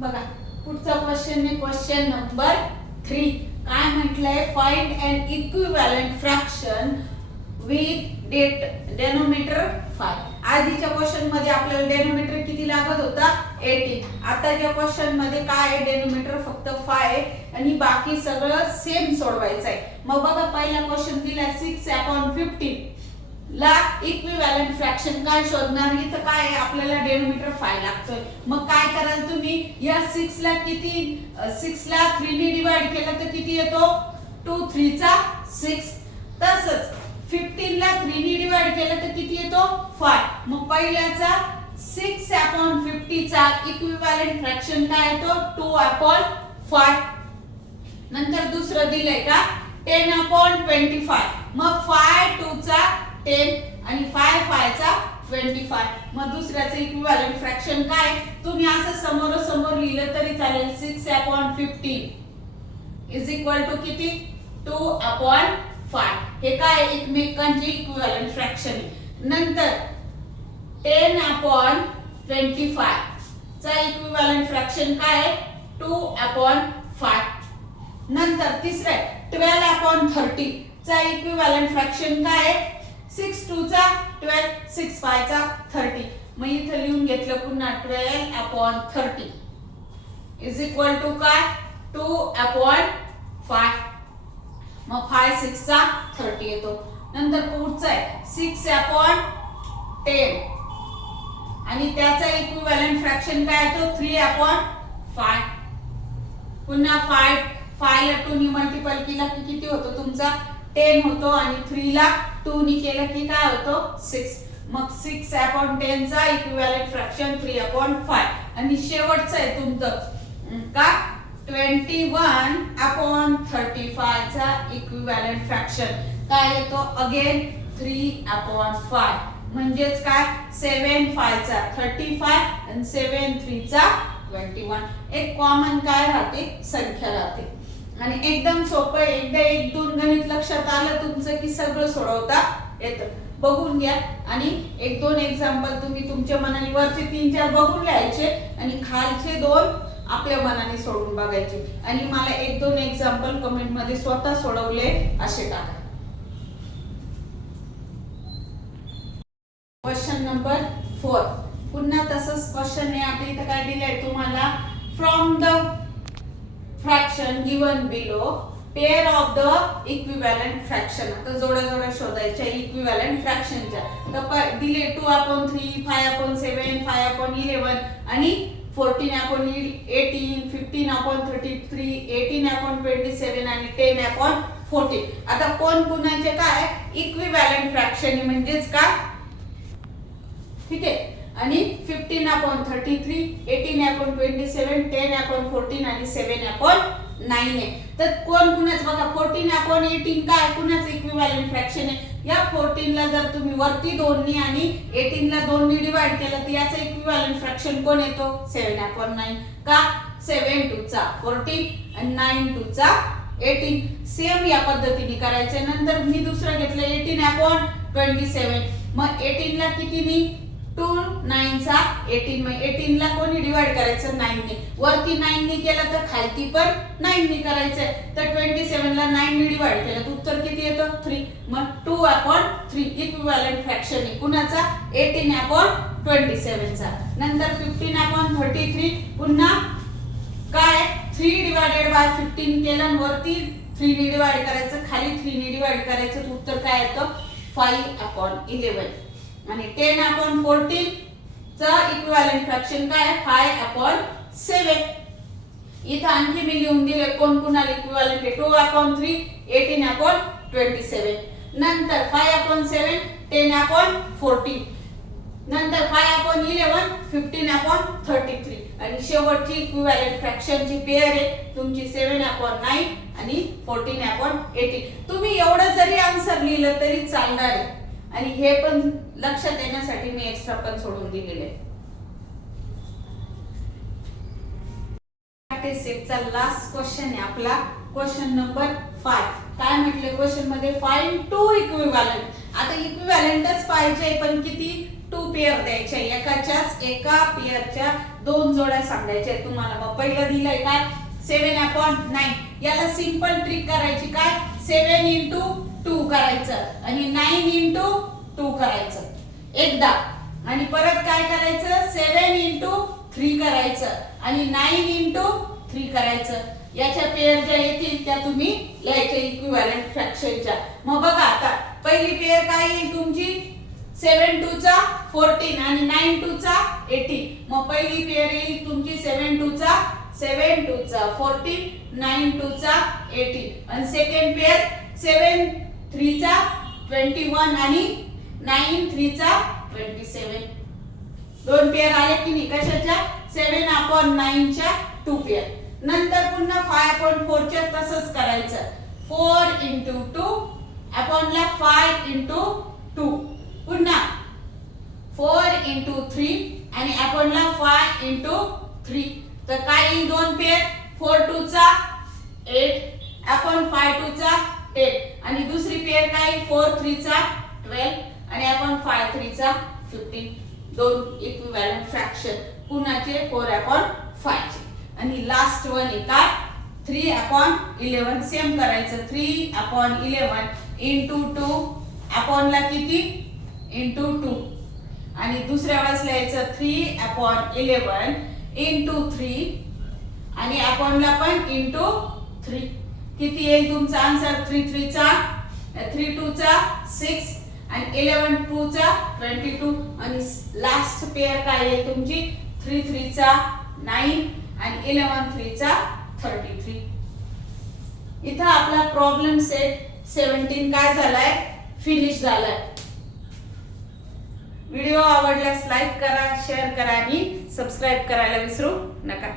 बघा पुढचा क्वेश्चन आहे क्वेश्चन नंबर 3. काय म्हटलंय, find an equivalent fraction with denominator 5. आधीच्या क्वेश्चन मध्ये आपल्याला डेनोमिनेटर किती लागत होता 18. आताच्या क्वेश्चन मध्ये काय आहे, डेनोमिनेटर फक्त 5 आहे आणि बाकी सगळं सेम सोडवायचं आहे. मग बघा पहिला क्वेश्चन दिला 6/15 ला इक्विव्हॅलंट फ्रॅक्शन काय शोधणार. इथं काय आहे, आपल्याला डेनोमिनेटर 5 लागतोय. मग काय कराल तुम्ही, या 6 ला 3 ने डिवाइड केलं तर किती येतो, 2 3 चा 6. तसंच 15 ला 3 ने डिवाइड केलं तर किती येतो 5. मग पहिल्याचा 6/50 चा इक्विव्हॅलंट फ्रॅक्शन काय येतो 2/5. नंतर दुसरं दिलंय का 10/25. मग 5 2 चा 10 आणि 5 5 चा 25. मग दुसऱ्याचं इक्विव्हॅलंट फ्रॅक्शन काय, तुम्ही असं समोरासमोर लिहिलं तरी चालेल. 6/15 इज इक्वल टू किती 2/5. हे काय एकमेकांचे इक्विव्हॅलंट फ्रॅक्शन आहे. नंतर 10/25 चा इक्विव्हॅलंट फ्रॅक्शन काय 2/5. नंतर तिसरा 12/30 चा इक्विव्हॅलंट फ्रॅक्शन काय 6 2 चा 12 6 5 चा 30. मग इथे लिहून घेतलं पुन्हा 12/30 इज इक्वल टू काय 2/5. मग 5 6 चा 30 येतो. नंतर पुढचा आहे 6/10 आणि त्याचा इक्विव्हॅलंट फ्रॅक्शन काय येतो 3/5. पुन्हा 5 ला 2 ने मल्टिपल केला की किती होतो तुमचा 10 होतो आणि 3 ला 2 ने केलं की काय होतो 6. मग 6/10 चा इक्विव्हॅलंट फ्रॅक्शन 3/5. आणि शेवटचं आहे तुमचं का 21/35 चा इक्विव्हॅलंट फ्रॅक्शन काय येतो अगेन 3/5. म्हणजेच काय 7 5 चा 35 आणि 7 3 चा 21. एक कॉमन काय राहते संख्या राहते. आणि एकदम सोपं, एकदा 1 2 गणित लक्षात आलं तुमचं की सगळं सोडवता येतं. बघून घ्या आणि 1 2 एक्झाम्पल तुम्ही तुमच्या मनाने वरचे 3 4 बघून लिहायचे आणि खालचे 2 आपल्या मनाने सोडून बघायचे. आणि मला 1 2 एक्झाम्पल कमेंट मध्ये स्वतः सोडवले असे टाका. Question number 4. पुन्हा तसंच क्वेश्चन आहे. आता इथं काय दिलंय तुम्हाला, from the fraction given below pair of the equivalent fraction. आता जोड्या शोधायच्या इक्विव्हॅलंट फ्रॅक्शनच्या. तर दिले 2/3 5/7 5/11 आणि 14/18 15/33 18/27 आणि 10/14. आता कोण कुणाचे काय इक्विव्हॅलंट फ्रॅक्शन म्हणजेच काय ठीक आहे. आणि 15/33 18/27 10/14 आणि 7/9 आहे. तर कोण कुणाच बघा 14/18 काय कुणाचं इक्विव्हॅलंट फ्रॅक्शन आहे. या 14 ला जर तुम्ही वरती 2 ने आणि 18 ला 2 ने डिवाइड केलं तर याचं इक्विव्हॅलंट फ्रॅक्शन कोण येतो 7/9. का 7 2 चा 14 आणि 9 2 चा 18. सेम या पद्धतीने करायचं. नंतर मी दुसरं घेतलं 18/27. मग 18 ला किती नी 2 9 चा 18. मग 18 ला कोणी डिवाइड करायचं 9 ने. वरती 9 ने केलं तर खालती पण 9 ने करायचंय. तर 27 ला 9 ने डिवाइड केलं तर उत्तर किती येतं 3. मग 2/3 इक्विव्हॅलंट फ्रॅक्शन आहे कुणाचा 18/27 चा. नंतर 15/33 पुन्हा काय 3 डिवाइडेड बाय 15 केलं आणि वरती 3 ने डिवाइड करायचं खाली 3 ने डिवाइड करायचं तर उत्तर काय येतं 5/11. आणि 10/14 चा इक्विव्हॅलंट फ्रॅक्शन काय 5/7. इथं आणखी मी लिहून दिले कोण कुणाला इक्विव्हॅलंट आहे 2/3 18/27. नंतर 5/7 10/14. नंतर 5/11 15/33. आणि शेवटची इक्विव्हॅलंट फ्रॅक्शनची पेअर आहे तुमची 7/9 आणि 14/18. तुम्ही एवढं जरी आन्सर लिहिलं तरी चालणार आहे. आणि हे पण लक्षात येण्यासाठी मी एक्स्ट्रा पण सोडून दिलेले. सेटचा लास्ट क्वेश्चन आहे आपला क्वेश्चन नंबर 5. काय म्हटले क्वेश्चन मध्ये फाइंड 2 इक्विव्हॅलंट. आता इक्विव्हॅलंटच पाहिजे पण किती 2 पेअर द्यायच्या, एका पेअरच्या 2 जोड्या सांगायच्या तुम्हाला. मग पहिलं दिलंय काय 7/9. याला सिंपल ट्रिक करायची काय 7 into 2 करायचं आणि 9 into 2 करायचं एकदा, आणि परत काय करायचं 7 into 3 करायचं आणि 9 into 3 करायचं. याच्या पेअर ज्या येतील त्या तुम्ही लिहायच्या इक्विव्हॅलंट फ्रॅक्शनच्या. मग बघा आता पहिली पेअर काय येईल तुमची 7 2 चा 14 आणि 9 2 चा 18. मग पहिली पेअर येईल तुमची 7 2 चा 14, 9 2 चा 18 आणि सेकंड पेअर 7 3 चा 21 आणि 9 3 चा 27. 2 पेअर आले की नाही कशाच्या 7/9 च्या 2 पेअर. नंतर पुन्हा 5/4 च्या तसंच करायचं 4 into 2 अपॉन ला 5 into 2, पुन्हा 4 into 3 आणि अपॉन ला 5 into 3. तर काय येईल 2 पेअर 4 2 चा 8 अपॉन 5 2 चा 10 आणि दुसरी पेअर काय 4 3 चा 12 आणि अपॉन 5 3 चा 15. 2 इक्विव्हॅलंट फ्रॅक्शन पुन्हाचे 4/5 चे. आणि लास्ट वन आहे का 3/11. सेम करायचं 3/11 into 2 अपॉन ला किती into 2 आणि दुसऱ्या वेळेस लिहायचं 3/11 into 3 आणि अपॉन ला पण into 3. किती येईल तुमचा आन्सर 3 3 चा 3 2 चा 6 आणि 11 2 चा 22 आणि लास्ट पेअर काय आहे तुमची 3 3 चा 9 आणि 11 3 चा 33. इथं आपला प्रॉब्लेम सेट 17 काय झालाय फिनिश झालाय. व्हिडिओ आवडल्यास लाईक करा, शेअर करा आणि सबस्क्राइब करायला विसरू नका.